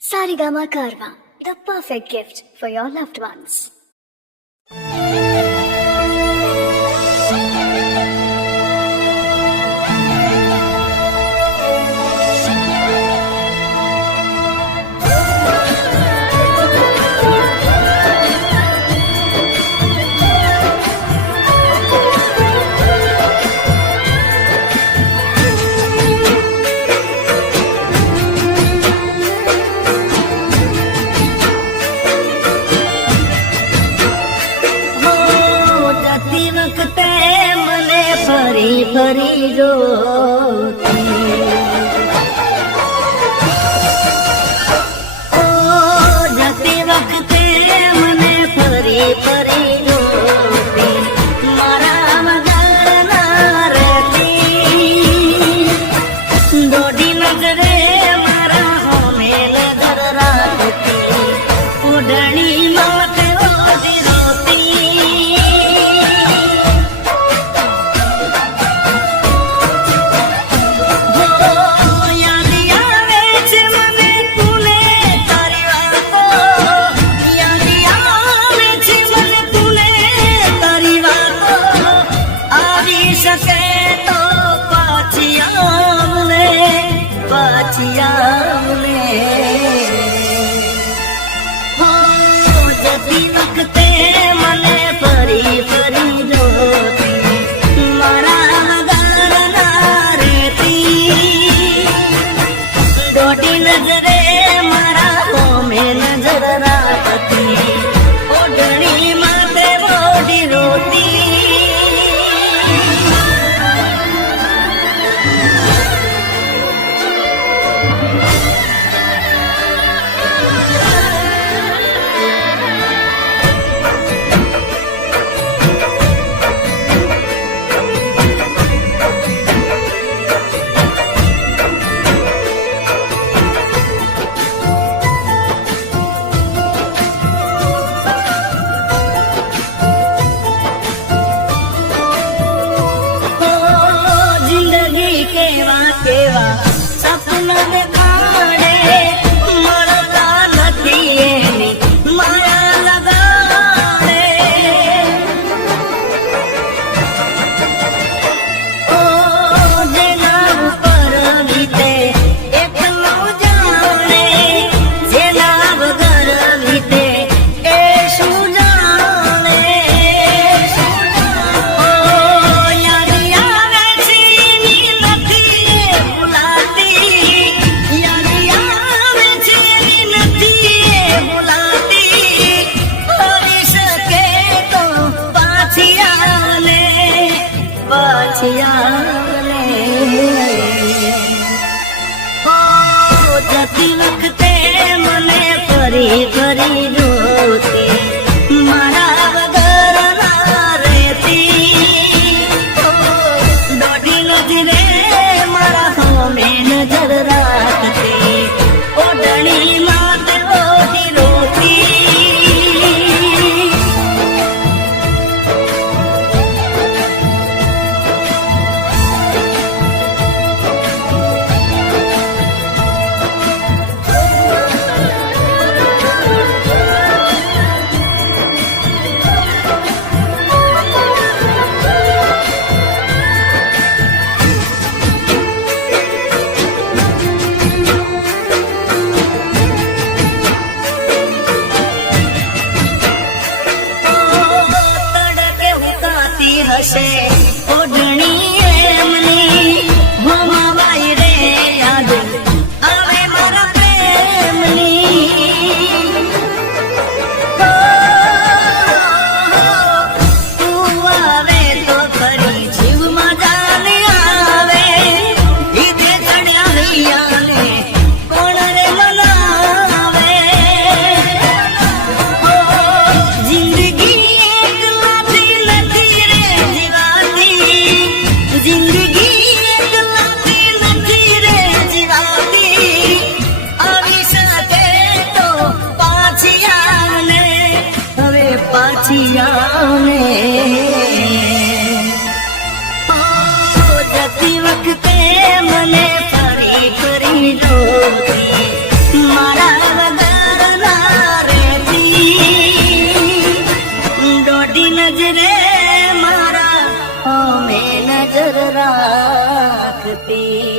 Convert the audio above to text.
Sarigama Karva, the perfect gift for your loved ones. ફરી ફરી જોતી ઓ જતી વખતે મને ફરી ફરી જોતી મારા વગર ના રહેતી દોઢી નજરે મારા હોમે નજર રાખતી ઓઢણી માટે ઓઢી રોતી જતી વખતે મને ફરી ફરી જોતી મારા વગર ના રહેતી દોઢી નજરે મારા હોમે નજર રાખતી ઓઢણી માટે બોડી રોતી રે મારા અમે નજર રાખતી